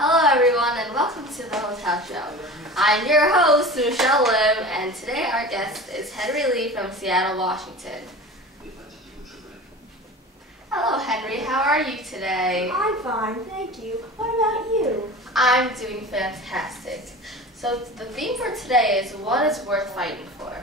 Hello everyone and welcome to the Hotel Show. I'm your host, Michelle Lim, and today our guest is Henry Lee from Seattle, Washington. Hello Henry, how are you today? I'm fine, thank you. What about you? I'm doing fantastic. So the theme for today is what is worth fighting for.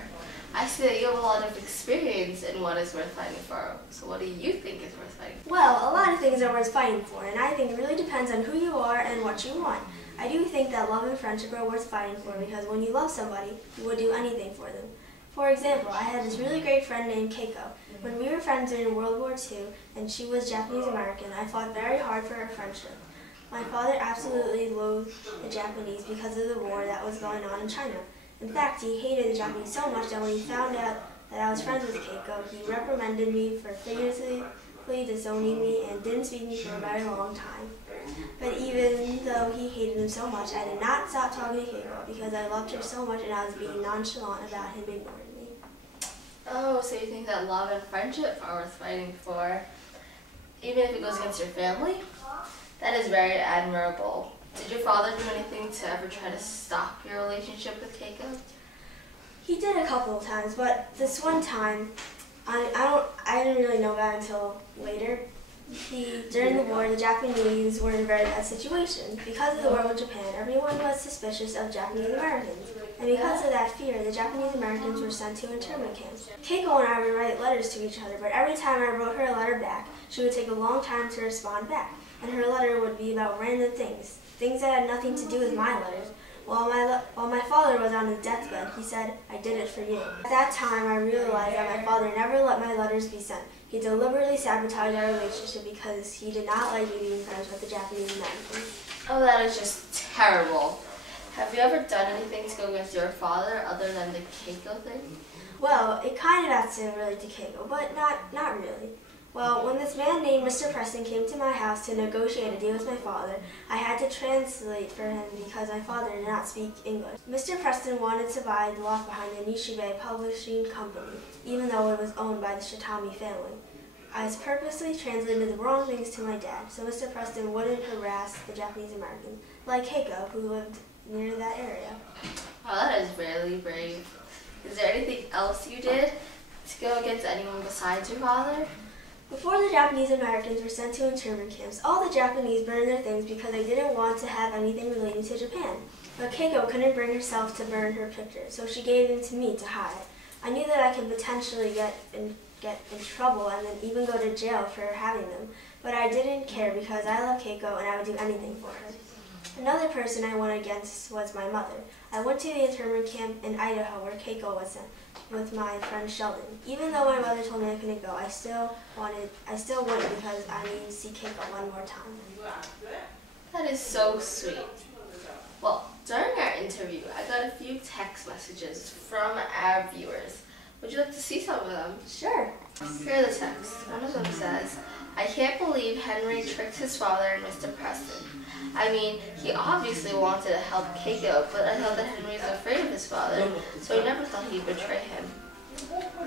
I see that you have a lot of experience in what is worth fighting for. So what do you think is worth fighting for? Well, a lot of things are worth fighting for, and I think it really depends on who you are and what you want. I do think that love and friendship are worth fighting for because when you love somebody, you would do anything for them. For example, I had this really great friend named Keiko. When we were friends during World War II and she was Japanese American, I fought very hard for her friendship. My father absolutely loathed the Japanese because of the war that was going on in China. In fact, he hated the Japanese so much that when he found out that I was friends with Keiko, he reprimanded me for figuratively disowning me and didn't speak to me for a very long time. But even though he hated him so much, I did not stop talking to Keiko because I loved her so much and I was being nonchalant about him ignoring me. Oh, so you think that love and friendship are worth fighting for, even if it goes against your family? That is very admirable. Did your father do anything to ever try to stop your relationship with Keiko? He did a couple of times, but this one time, I didn't really know about it until later. During the war, the Japanese were in a very bad situation. Because of the war with Japan, everyone was suspicious of Japanese Americans. And because of that fear, the Japanese Americans were sent to internment camps. Keiko and I would write letters to each other, but every time I wrote her a letter back, she would take a long time to respond back. And her letter would be about random things that had nothing to do with my letters. While my father was on his deathbed, he said, "I did it for you." At that time, I realized that my father never let my letters be sent. He deliberately sabotaged our relationship because he did not like me being friends with the Japanese Americans. Oh, that is just terrible. Have you ever done anything to go against your father other than the Keiko thing? Well, it kind of has to relate to Keiko, but not really. Well, when this man named Mr. Preston came to my house to negotiate a deal with my father, I had to translate for him because my father did not speak English. Mr. Preston wanted to buy the lot behind the Nishibe Publishing Company, even though it was owned by the Shitami family. I purposely translated the wrong things to my dad, so Mr. Preston wouldn't harass the Japanese Americans, like Keiko, who lived near that area. Oh, that is really brave. Is there anything else you did to go against anyone besides your father? Before the Japanese Americans were sent to internment camps, all the Japanese burned their things because they didn't want to have anything relating to Japan. But Keiko couldn't bring herself to burn her pictures, so she gave them to me to hide. I knew that I could potentially get in trouble and then even go to jail for having them, but I didn't care because I love Keiko and I would do anything for her. Another person I went against was my mother. I went to the internment camp in Idaho where Keiko was sent with my friend Sheldon. Even though my mother told me I couldn't go, I still went because I needed to see Keiko one more time. That is so sweet. Well, during our interview, I got a few text messages from our viewers. Would you like to see some of them? Sure. Here are the texts. One of them says, "I can't believe Henry tricked his father and Mr. Preston. I mean, he obviously wanted to help Keiko, but I thought that Henry was afraid of his father, so I never thought he'd betray him."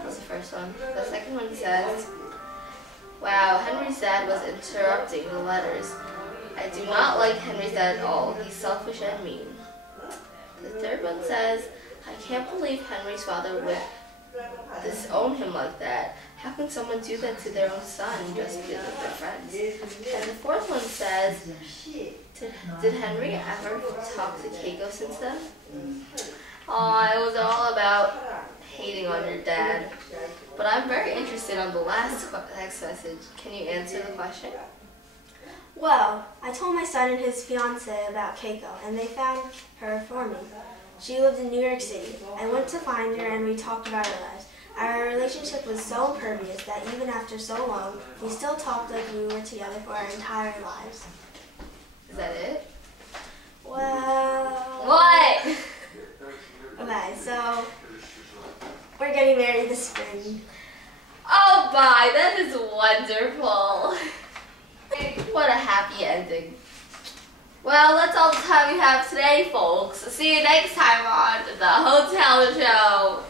That's the first one. The second one says, "Wow, Henry's dad was interrupting the letters. I do not like Henry's dad at all. He's selfish and mean." The third one says, "I can't believe Henry's father would disown him like that. How can someone do that to their own son just because of their friends?" And the fourth one says, Did Henry ever talk to Keiko since then?" Aw, it was all about hating on your dad. But I'm very interested on the last text message. Can you answer the question? Well, I told my son and his fiancée about Keiko, and they found her for me. She lived in New York City. I went to find her and we talked about our lives. Our relationship was so impervious that even after so long, we still talked like we were together for our entire lives. Is that it? Well... What? Okay, so we're getting married this spring. Oh my, that is wonderful. What a happy ending. Well, that's all the time we have today, folks. See you next time on The Hotel Show.